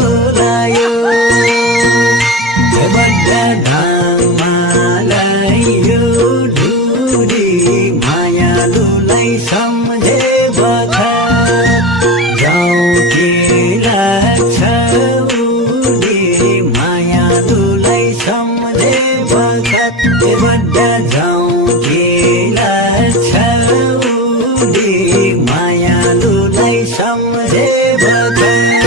डोलायो बड्डा धामालाई यो ढुरी मायालुलाई सम्झे बखत जाउँ के लाग्छ उडी मायालुलाई सम्झे बखत बड्डा जाउँ के लाग्छ उडी मायालुलाई सम्झे बखत